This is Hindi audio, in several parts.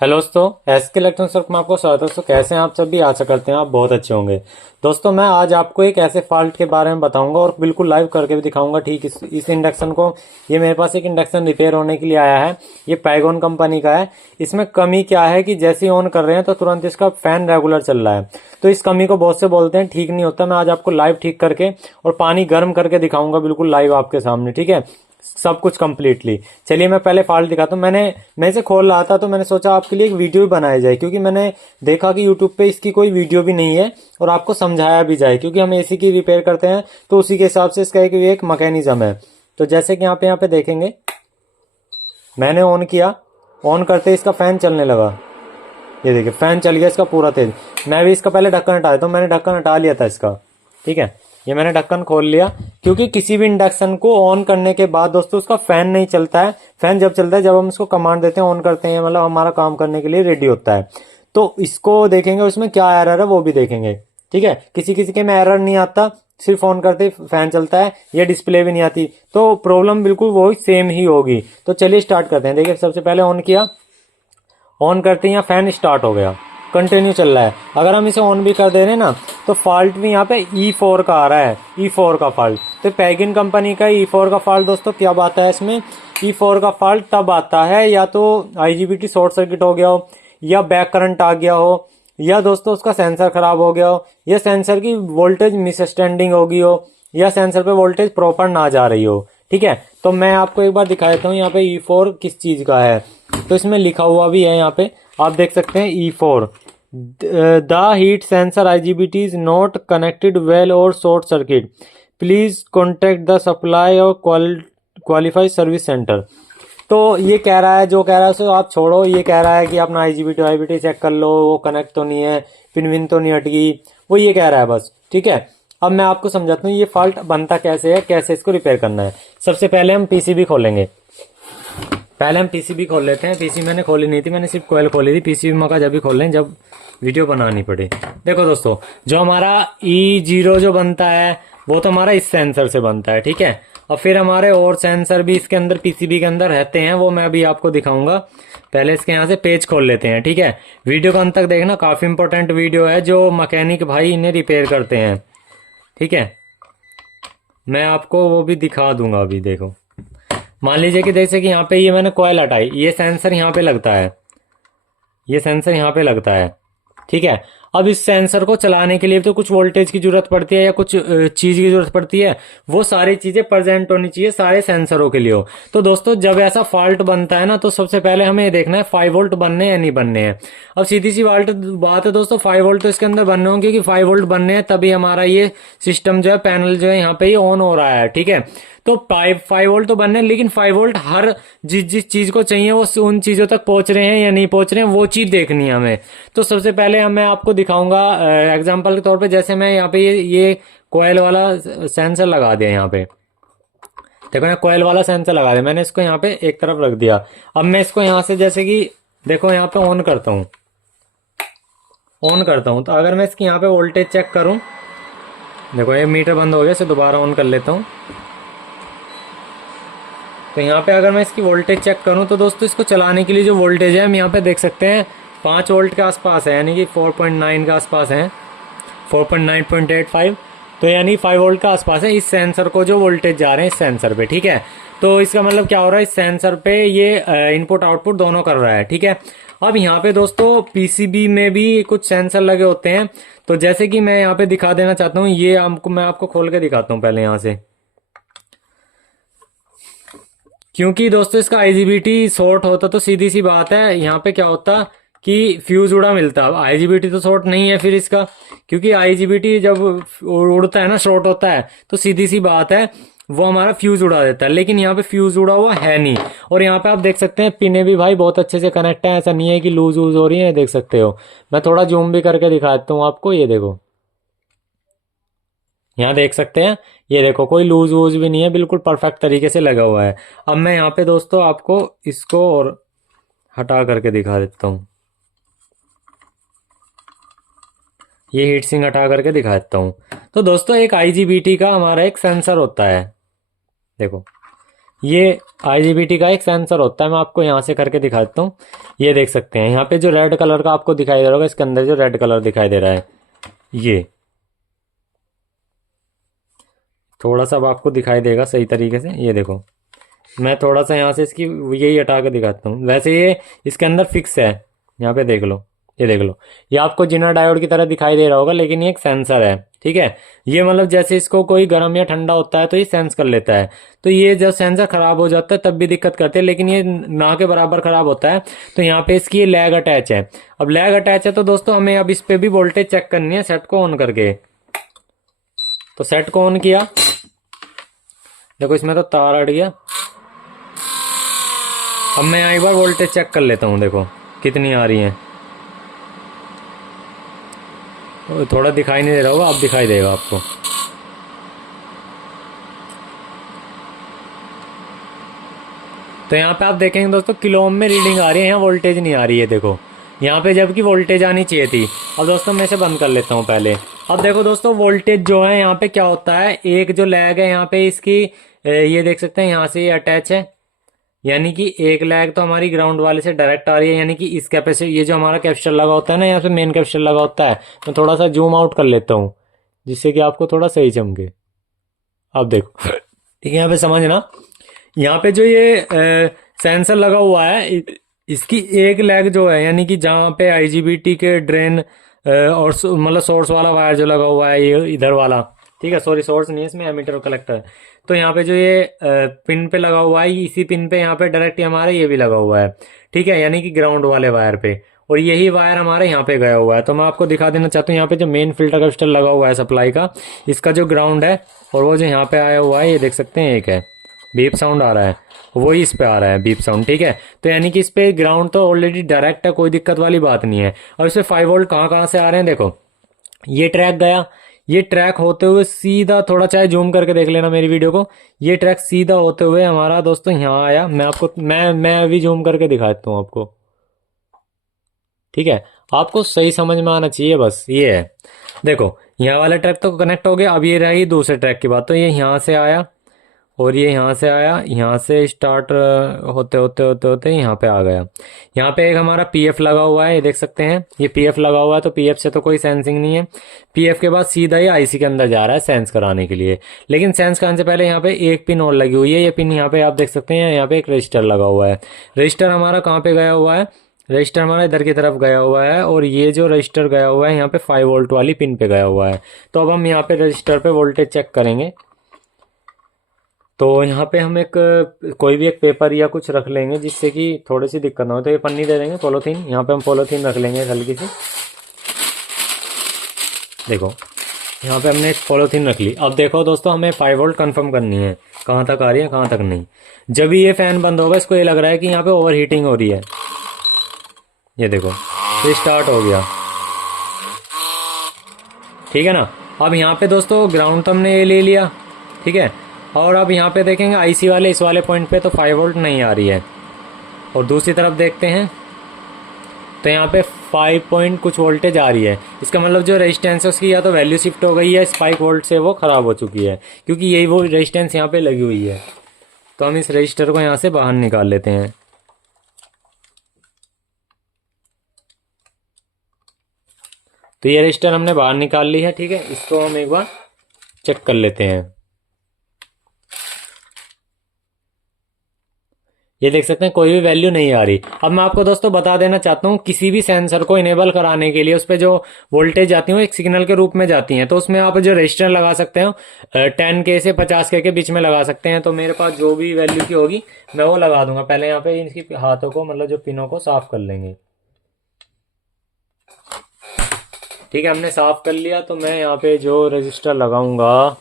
हेलो दोस्तों, एसके इलेक्ट्रॉनिक्स वर्क में आपको स्वागत है। दोस्तों कैसे हैं आप सब? भी आशा करते हैं आप बहुत अच्छे होंगे। दोस्तों मैं आज आपको एक ऐसे फॉल्ट के बारे में बताऊंगा और बिल्कुल लाइव करके भी दिखाऊंगा। ठीक इस इंडक्शन को, ये मेरे पास एक इंडक्शन रिपेयर होने के लिए आया है। ये पैगॉन कंपनी का है। इसमें कमी क्या है कि जैसे ही ऑन कर रहे हैं तो तुरंत इसका फैन रेगुलर चल रहा है। तो इस कमी को बहुत से बोलते हैं ठीक नहीं होता। मैं आज आपको लाइव ठीक करके और पानी गर्म करके दिखाऊंगा, बिल्कुल लाइव आपके सामने। ठीक है, सब कुछ कंप्लीटली। चलिए मैं पहले फॉल्ट दिखाता हूँ। मैं इसे खोल रहा था तो मैंने सोचा आपके लिए एक वीडियो भी बनाया जाए, क्योंकि मैंने देखा कि यूट्यूब पे इसकी कोई वीडियो भी नहीं है और आपको समझाया भी जाए, क्योंकि हम एसी की रिपेयर करते हैं तो उसी के हिसाब से इसका एक मैकेनिज्म है। तो जैसे कि यहाँ पे देखेंगे, मैंने ऑन किया। ऑन करते ही इसका फैन चलने लगा। ये देखिए फैन चल गया इसका पूरा तेज। मैं भी इसका पहले ढक्कन हटाया, तो मैंने ढक्कन हटा लिया था इसका। ठीक है, ये मैंने ढक्कन खोल लिया, क्योंकि किसी भी इंडक्शन को ऑन करने के बाद दोस्तों उसका फैन नहीं चलता है। फैन जब चलता है जब हम इसको कमांड देते हैं, ऑन करते हैं, मतलब हमारा काम करने के लिए रेडी होता है। तो इसको देखेंगे, उसमें क्या एरर है वो भी देखेंगे। ठीक है, किसी किसी के में एरर नहीं आता, सिर्फ ऑन करते ही फैन चलता है, या डिस्प्ले भी नहीं आती। तो प्रॉब्लम बिल्कुल वही सेम ही होगी। तो चलिए स्टार्ट करते हैं। देखिए सबसे पहले ऑन किया, ऑन करते ही यहाँ फैन स्टार्ट हो गया, कंटिन्यू चल रहा है। अगर हम इसे ऑन भी कर दे रहे हैं ना, तो फॉल्ट भी यहाँ पे E4 का आ रहा है, E4 का फॉल्ट। तो पैगिन कंपनी का E4 का फॉल्ट दोस्तों क्या आता है इसमें? E4 का फॉल्ट तब आता है या तो IGBT शॉर्ट सर्किट हो गया हो, या बैक करंट आ गया हो, या दोस्तों उसका सेंसर खराब हो गया हो, या सेंसर की वोल्टेज मिसअंडरस्टैंडिंग हो गई हो, या सेंसर पे वोल्टेज प्रॉपर ना जा रही हो। ठीक है, तो मैं आपको एक बार दिखा देता हूँ यहाँ पे E4 किस चीज का है। तो इसमें लिखा हुआ भी है, यहाँ पे आप देख सकते हैं E4, the heat sensor IGBT is not connected well और short circuit, please contact the supply और क्वालिफाइड सर्विस सेंटर। तो ये कह रहा है, जो कह रहा है उसे आप छोड़ो। ये कह रहा है कि अपना IGBT वाईबीटी चेक कर लो, वो कनेक्ट तो नहीं है, पिन विन तो नहीं हट गई, वो ये कह रहा है बस। ठीक है, अब मैं आपको समझाता हूँ ये फॉल्ट बनता कैसे है, कैसे इसको रिपेयर करना है। सबसे पहले हम पीसीबी खोलेंगे। पहले हम पीसीबी खोल लेते हैं। पीसी मैंने खोली नहीं थी, मैंने सिर्फ कोयल खोली थी। पीसीबी मौका जब भी खोल लें जब वीडियो बनानी पड़े। देखो दोस्तों, जो हमारा E0 जो बनता है वो तो हमारा इस सेंसर से बनता है। ठीक है, और फिर हमारे और सेंसर भी इसके अंदर पीसीबी के अंदर रहते हैं, वो मैं अभी आपको दिखाऊंगा। पहले इसके यहाँ से पेज खोल लेते हैं। ठीक है, वीडियो को अंत तक देखना, काफी इंपॉर्टेंट वीडियो है जो मैकेनिक भाई इन्हें रिपेयर करते हैं। ठीक है, मैं आपको वो भी दिखा दूंगा अभी। देखो, मान लीजिए कि जैसे कि यहाँ पे ये मैंने कॉयल हटाई, ये सेंसर यहाँ पे लगता है, ये सेंसर यहाँ पे लगता है। ठीक है, अब इस सेंसर को चलाने के लिए तो कुछ वोल्टेज की जरूरत पड़ती है या कुछ चीज की जरूरत पड़ती है। वो सारी चीजें प्रेजेंट होनी चाहिए सारे सेंसरों के लिए हो। तो दोस्तों जब ऐसा फॉल्ट बनता है ना, तो सबसे पहले हमें ये देखना है 5 वोल्ट बनने या नहीं बनने हैं। अब सीधी सी बात है दोस्तों, 5 वोल्ट तो इसके अंदर बनने होंगे, क्योंकि 5 वोल्ट बनने हैं तभी हमारा ये सिस्टम जो है, पैनल जो है यहाँ पे ये ऑन हो रहा है। ठीक है, तो 5 वोल्ट तो बनने, लेकिन 5 वोल्ट हर जिस जिस चीज को चाहिए वो उन चीजों तक पहुंच रहे हैं या नहीं पहुंच रहे हैं, वो चीज देखनी है हमें। तो सबसे पहले मैं आपको दिखाऊंगा एग्जांपल के तौर पे। जैसे मैं यहाँ पे ये कोयल वाला सेंसर लगा दिया यहाँ पे। देखो मैं कोयल वाला सेंसर लगा दिया, मैंने इसको यहाँ पे एक तरफ रख दिया। अब मैं इसको यहाँ से जैसे कि देखो यहाँ पे ऑन करता हूँ, ऑन करता हूँ। तो अगर मैं इसकी यहाँ पे वोल्टेज चेक करूँ, देखो ये मीटर बंद हो गया, इसे दोबारा ऑन कर लेता हूँ। तो यहाँ पे अगर मैं इसकी वोल्टेज चेक करूँ, तो दोस्तों इसको चलाने के लिए जो वोल्टेज है हम यहाँ पे देख सकते हैं 5 वोल्ट के आसपास है, यानी कि 4.9 के आसपास है, 4.9.85। तो यानी 5 वोल्ट के आसपास है। इस सेंसर को जो वोल्टेज जा रहे हैं इस सेंसर पे। ठीक है, तो इसका मतलब क्या हो रहा है, इस सेंसर पे ये इनपुट आउटपुट दोनों कर रहा है। ठीक है, अब यहाँ पे दोस्तों पीसीबी में भी कुछ सेंसर लगे होते हैं। तो जैसे कि मैं यहाँ पे दिखा देना चाहता हूँ, ये आपको मैं आपको खोल के दिखाता हूँ पहले यहाँ से। क्योंकि दोस्तों इसका IGBT शॉर्ट होता तो सीधी सी बात है, यहाँ पे क्या होता कि फ्यूज उड़ा मिलता। अब IGBT तो शॉर्ट नहीं है फिर इसका, क्योंकि IGBT जब उड़ता है ना, शॉर्ट होता है, तो सीधी सी बात है वो हमारा फ्यूज उड़ा देता है। लेकिन यहाँ पे फ्यूज उड़ा हुआ है नहीं। और यहाँ पे आप देख सकते हैं पिने भी भाई बहुत अच्छे से कनेक्ट है, ऐसा नहीं है कि लूज वूज हो रही है, देख सकते हो। मैं थोड़ा जूम भी करके दिखा देता हूँ आपको, ये देखो, यहाँ देख सकते हैं, ये देखो कोई लूज वूज भी नहीं है, बिल्कुल परफेक्ट तरीके से लगा हुआ है। अब मैं यहाँ पे दोस्तों आपको इसको और हटा करके दिखा देता हूँ, ये हीट सिंक हटा करके दिखा देता हूँ। तो दोस्तों एक IGBT का हमारा एक सेंसर होता है, देखो ये IGBT का एक सेंसर होता है, मैं आपको यहाँ से करके दिखाता हूँ। ये देख सकते हैं यहाँ पे जो रेड कलर का आपको दिखाई दे रहा होगा, इसके अंदर जो रेड कलर दिखाई दे रहा है, ये थोड़ा सा अब आपको दिखाई देगा सही तरीके से। ये देखो, मैं थोड़ा सा यहाँ से इसकी यही हटा के दिखाता हूँ। वैसे ये इसके अंदर फिक्स है, यहाँ पे देख लो, ये देख लो, ये आपको जिना डायोड की तरह दिखाई दे रहा होगा, लेकिन ये एक सेंसर है, ठीक है। ये मतलब जैसे इसको कोई गर्म या ठंडा होता है तो ये सेंस कर लेता है। तो ये जब सेंसर खराब हो जाता है तब भी दिक्कत करते हैं, लेकिन ये ना के बराबर खराब होता है। तो यहाँ पे इसकी ये लैग अटैच है। अब लैग अटैच है तो दोस्तों हमें अब इस पे भी वोल्टेज चेक करनी है, सेट को ऑन करके। तो सेट को ऑन किया, देखो इसमें तो तार अड़ गया। अब मैं यहाँ एक बार वोल्टेज चेक कर लेता हूँ, देखो कितनी आ रही है। थोड़ा दिखाई नहीं दे रहा होगा, अब दिखाई देगा आपको। तो यहाँ पे आप देखेंगे दोस्तों, किलो ओम में रीडिंग आ रही है, यहाँ वोल्टेज नहीं आ रही है, देखो यहाँ पे जबकि वोल्टेज आनी चाहिए थी। अब दोस्तों मैं इसे बंद कर लेता हूँ पहले। अब देखो दोस्तों, वोल्टेज जो है यहाँ पे क्या होता है, एक जो लैग है यहाँ पे इसकी, ये देख सकते हैं यहाँ से ये अटैच है, यानी कि एक लैग तो हमारी ग्राउंड वाले से डायरेक्ट आ रही है, यानी कि इस कैपेसिटर, ये जो हमारा कैपेसिटर लगा होता है ना, यहाँ पे मेन कैपेसिटर लगा होता है। मैं थोड़ा सा जूम आउट कर लेता हूँ जिससे कि आपको थोड़ा सही चमके। अब देखो ठीक है, यहाँ पे समझना, यहाँ पे जो ये सेंसर लगा हुआ है, इसकी एक लेग जो है, यानी कि जहाँ पे IGBT के ड्रेन और मतलब सोर्स वाला वायर जो लगा हुआ है, ये इधर वाला, ठीक है, सॉरी सोर्स नहीं है इसमें, एमीटर और कलेक्टर है। तो यहाँ पे जो ये पिन पे लगा हुआ है, इसी पिन पे यहाँ पे डायरेक्ट हमारे ये भी लगा हुआ है, ठीक है, यानी कि ग्राउंड वाले वायर पे। और यही वायर हमारे यहाँ पे गया हुआ है। तो मैं आपको दिखा देना चाहता हूँ, यहाँ पे जो मेन फिल्टर कैपेसिटर लगा हुआ है सप्लाई का, इसका जो ग्राउंड है और वो जो यहाँ पे आया हुआ है, ये देख सकते हैं, एक है बीप साउंड आ रहा है, वही इस पे आ रहा है बीप साउंड, ठीक है। तो यानी कि इस पे ग्राउंड तो ऑलरेडी डायरेक्ट है, कोई दिक्कत वाली बात नहीं है। और इसमें 5 वोल्ट कहाँ कहाँ से आ रहे हैं, देखो ये ट्रैक गया, ये ट्रैक होते हुए सीधा, थोड़ा चाहे जूम करके देख लेना मेरी वीडियो को, ये ट्रैक सीधा होते हुए हमारा दोस्तों यहाँ आया। मैं आपको मैं अभी जूम करके दिखाता हूँ आपको, ठीक है, आपको सही समझ में आना चाहिए, बस ये है। देखो यहाँ वाला ट्रैक तो कनेक्ट हो गया, अब ये रही दूसरे ट्रैक की बात। तो ये यहाँ से आया और ये यहाँ से आया, यहाँ से स्टार्ट होते होते होते होते यहाँ पे आ गया। यहाँ पे एक हमारा PF लगा हुआ है, ये देख सकते हैं, ये PF लगा हुआ है। तो PF से तो कोई सेंसिंग नहीं है, PF के बाद सीधा ही IC के अंदर जा रहा है सेंस कराने के लिए। लेकिन सेंस कराने से पहले यहाँ पे एक पिन और लगी हुई है, ये पिन यहाँ पे आप देख सकते हैं, यहाँ पे एक रजिस्टर लगा हुआ है। रजिस्टर हमारा कहाँ पे गया हुआ है, रजिस्टर हमारा इधर की तरफ गया हुआ है, और ये जो रजिस्टर गया हुआ है यहाँ पे 5 वोल्ट वाली पिन पे गया हुआ है। तो अब हम यहाँ पे रजिस्टर पे वोल्टेज चेक करेंगे। तो यहाँ पे हम एक कोई भी एक पेपर या कुछ रख लेंगे जिससे कि थोड़ी सी दिक्कत ना हो। तो ये पन्नी दे देंगे पॉलीथीन, यहाँ पे हम पॉलीथीन रख लेंगे हल्की सी। देखो यहाँ पे हमने एक पॉलीथीन रख ली। अब देखो दोस्तों, हमें 5 वोल्ट कंफर्म करनी है, कहाँ तक आ रही है कहाँ तक नहीं। जब भी ये फैन बंद होगा, इसको ये लग रहा है कि यहाँ पे ओवर हीटिंग हो रही है, ये देखो ये स्टार्ट हो गया, ठीक है ना। अब यहाँ पे दोस्तों ग्राउंड तो हमने ये ले लिया, ठीक है। और अब यहाँ पे देखेंगे IC वाले इस वाले पॉइंट पे तो 5 वोल्ट नहीं आ रही है। और दूसरी तरफ देखते हैं तो यहाँ पे 5 पॉइंट कुछ वोल्टेज आ रही है। इसका मतलब जो रेजिस्टेंस है उसकी या तो वैल्यू शिफ्ट हो गई है, स्पाइक वोल्ट से वो खराब हो चुकी है, क्योंकि यही वो रेजिस्टेंस यहाँ पे लगी हुई है। तो हम इस रजिस्टर को यहाँ से बाहर निकाल लेते हैं। तो ये रजिस्टर हमने बाहर निकाल ली है, ठीक है। इसको हम एक बार चेक कर लेते हैं। ये देख सकते हैं कोई भी वैल्यू नहीं आ रही। अब मैं आपको दोस्तों बता देना चाहता हूँ, किसी भी सेंसर को इनेबल कराने के लिए उस पर जो वोल्टेज जाती है वो एक सिग्नल के रूप में जाती हैं। तो उसमें आप जो रजिस्टर लगा सकते हो 10K से 50K के बीच में लगा सकते हैं। तो मेरे पास जो भी वैल्यू की होगी मैं वो लगा दूंगा। पहले यहाँ पे इनकी हाथों को, मतलब जो पिनों को साफ कर लेंगे, ठीक है। हमने साफ कर लिया। तो मैं यहाँ पे जो रजिस्टर लगाऊंगा,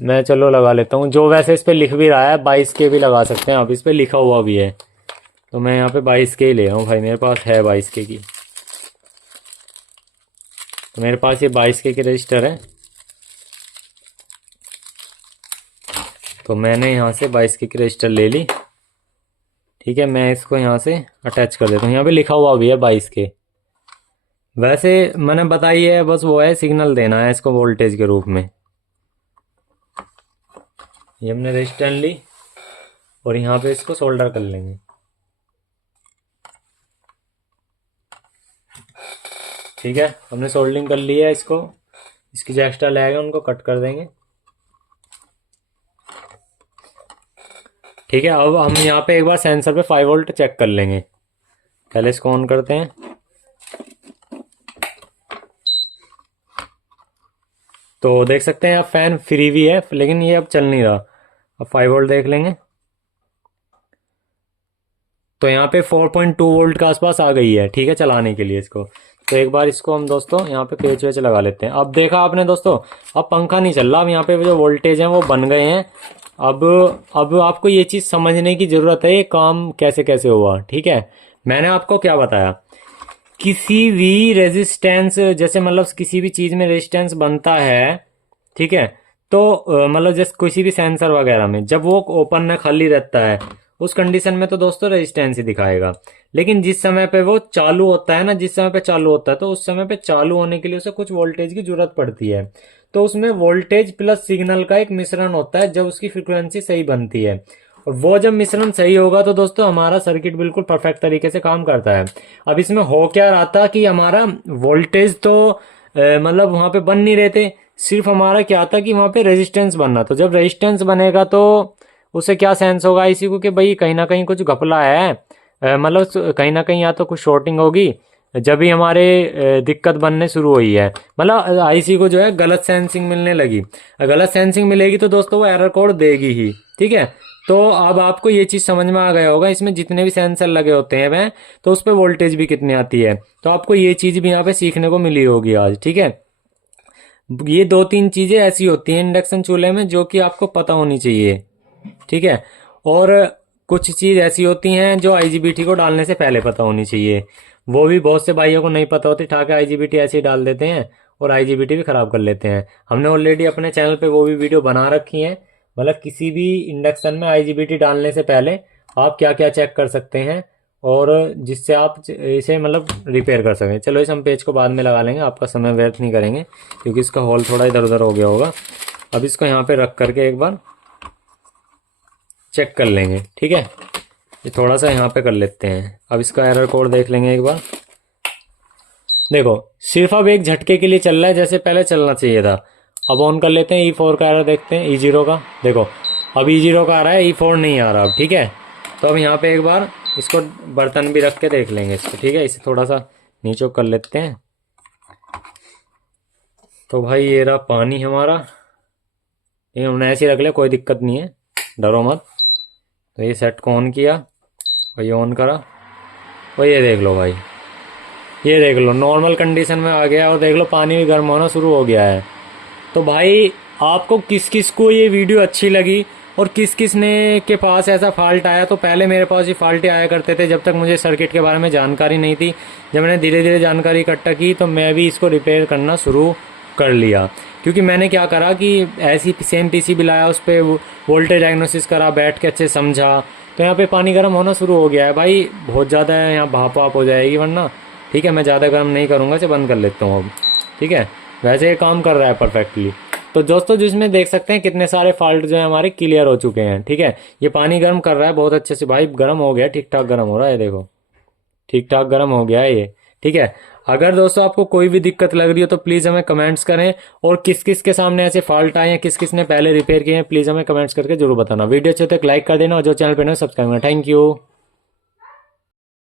मैं चलो लगा लेता हूँ। जो वैसे इस पे लिख भी रहा है 22K भी लगा सकते हैं आप, इस पे लिखा हुआ भी है। तो मैं यहाँ पे 22K ही ले रहा हूँ भाई, मेरे पास है 22K की। तो मेरे पास ये 22K की रजिस्टर है। तो मैंने यहाँ से 22K की रजिस्टर ले ली, ठीक है। मैं इसको यहाँ से अटैच कर देता हूँ। यहाँ पे लिखा हुआ भी है 22K। वैसे मैंने बताई है, बस वो है सिग्नल देना है इसको वोल्टेज के रूप में। ये हमने रजिस्टर ली। और यहाँ पे इसको सोल्डर कर लेंगे। ठीक है, हमने सोल्डरिंग कर लिया है इसको। इसकी जो एक्स्ट्रा लैग है उनको कट कर देंगे। ठीक है, अब हम यहाँ पे एक बार सेंसर पे 5 वोल्ट चेक कर लेंगे। पहले इसको ऑन करते हैं। तो देख सकते हैं आप फैन फ्री भी है, लेकिन ये अब चल नहीं रहा। अब 5 वोल्ट देख लेंगे। तो यहाँ पे 4.2 वोल्ट के आसपास आ गई है। ठीक है, चलाने के लिए इसको। तो एक बार इसको हम दोस्तों यहाँ पे पेच वेच लगा लेते हैं। अब देखा आपने दोस्तों, अब पंखा नहीं चल रहा। अब यहाँ पे जो वोल्टेज है वो बन गए हैं। अब आपको ये चीज़ समझने की ज़रूरत है, ये काम कैसे कैसे हुआ। ठीक है, मैंने आपको क्या बताया, किसी भी रेजिस्टेंस, जैसे मतलब किसी भी चीज़ में रेजिस्टेंस बनता है, ठीक है, तो मतलब जैसे किसी भी सेंसर वगैरह में जब वो ओपन में खाली रहता है, उस कंडीशन में तो दोस्तों रेजिस्टेंस ही दिखाएगा। लेकिन जिस समय पे वो चालू होता है ना, जिस समय पे चालू होता है, तो उस समय पे चालू होने के लिए उसे कुछ वोल्टेज की जरूरत पड़ती है। तो उसमें वोल्टेज प्लस सिग्नल का एक मिश्रण होता है जब उसकी फ्रिक्वेंसी सही बनती है। और वो जब मिश्रण सही होगा तो दोस्तों हमारा सर्किट बिल्कुल परफेक्ट तरीके से काम करता है। अब इसमें हो क्या रहा था कि हमारा वोल्टेज तो मतलब वहां पे बन नहीं रहे थे, सिर्फ हमारा क्या था कि वहां पे रेजिस्टेंस बनना। तो जब रेजिस्टेंस बनेगा तो उसे क्या सेंस होगा इसी को कि भाई कहीं ना कहीं कुछ घपला है, मतलब कहीं ना कहीं या तो कुछ शॉर्टिंग होगी, जब भी हमारे दिक्कत बनने शुरू हुई है। मतलब आईसी को जो है गलत सेंसिंग मिलने लगी। गलत सेंसिंग मिलेगी तो दोस्तों वो एरर कोड देगी ही। ठीक है, तो अब आपको ये चीज़ समझ में आ गया होगा, इसमें जितने भी सेंसर लगे होते हैं वह, तो उस पर वोल्टेज भी कितनी आती है। तो आपको ये चीज़ भी यहाँ पे सीखने को मिली होगी आज। ठीक है, ये 2-3 चीज़ें ऐसी होती हैं इंडक्शन चूल्हे में जो कि आपको पता होनी चाहिए। ठीक है, और कुछ चीज़ ऐसी होती हैं जो आईजीबीटी को डालने से पहले पता होनी चाहिए। वो भी बहुत से भाइयों को नहीं पता होती, ठाके आईजीबीटी ऐसे ही डाल देते हैं और आईजीबीटी भी खराब कर लेते हैं। हमने ऑलरेडी अपने चैनल पे वो भी वीडियो बना रखी है, मतलब किसी भी इंडक्शन में आईजीबीटी डालने से पहले आप क्या क्या चेक कर सकते हैं और जिससे आप इसे मतलब रिपेयर कर सकें। चलो इस हम पेज को बाद में लगा लेंगे, आपका समय व्यर्थ नहीं करेंगे क्योंकि इसका होल थोड़ा इधर उधर हो गया होगा। अब इसको यहाँ पे रख करके एक बार चेक कर लेंगे। ठीक है, ये थोड़ा सा यहाँ पे कर लेते हैं। अब इसका एरर कोड देख लेंगे एक बार। देखो सिर्फ अब एक झटके के लिए चल रहा है, जैसे पहले चलना चाहिए था। अब ऑन कर लेते हैं, E4 का एरर देखते हैं, E0 का। देखो अब E0 का आ रहा है, E4 नहीं आ रहा अब। ठीक है, तो अब यहाँ पे एक बार इसको बर्तन भी रख के देख लेंगे इसको। ठीक है, इसे थोड़ा सा नीचे कर लेते हैं। तो भाई ये रहा पानी हमारा, ये हमने ऐसे ही रख लिया, कोई दिक्कत नहीं है, डरो मत। तो ये सेट को ऑन किया और ये ऑन करा और ये देख लो भाई, ये देख लो नॉर्मल कंडीशन में आ गया और देख लो पानी भी गर्म होना शुरू हो गया है। तो भाई आपको किस किस को ये वीडियो अच्छी लगी और किस किस ने के पास ऐसा फॉल्ट आया, तो पहले मेरे पास ये फॉल्ट आया करते थे जब तक मुझे सर्किट के बारे में जानकारी नहीं थी। जब मैंने धीरे धीरे जानकारी इकट्ठा की तो मैं भी इसको रिपेयर करना शुरू कर लिया। क्योंकि मैंने क्या करा कि ऐसी सेम पीसीबी लाया, उस पर वोल्टेज डायग्नोसिस करा, बैठ के अच्छे समझा, तो यहाँ पे पानी गर्म होना शुरू हो गया है। भाई बहुत ज़्यादा है, यहाँ भाप वाप हो जाएगी वरना। ठीक है, मैं ज़्यादा गर्म नहीं करूँगा, इसे बंद कर लेता हूँ अब। ठीक है, वैसे ये काम कर रहा है परफेक्टली। तो दोस्तों जिसमें देख सकते हैं कितने सारे फॉल्ट जो है हमारे क्लियर हो चुके हैं। ठीक है, ये पानी गर्म कर रहा है बहुत अच्छे से भाई, गर्म हो गया, ठीक ठाक गर्म हो रहा है, देखो ठीक ठाक गर्म हो गया है ये। ठीक है, अगर दोस्तों आपको कोई भी दिक्कत लग रही हो तो प्लीज़ हमें कमेंट्स करें, और किस किस के सामने ऐसे फॉल्ट आए हैं, किस किस ने पहले रिपेयर किए हैं, प्लीज़ हमें कमेंट्स करके जरूर बताना। वीडियो अच्छे तक लाइक कर देना और जो चैनल पे ना सब्सक्राइब करना। Thank you.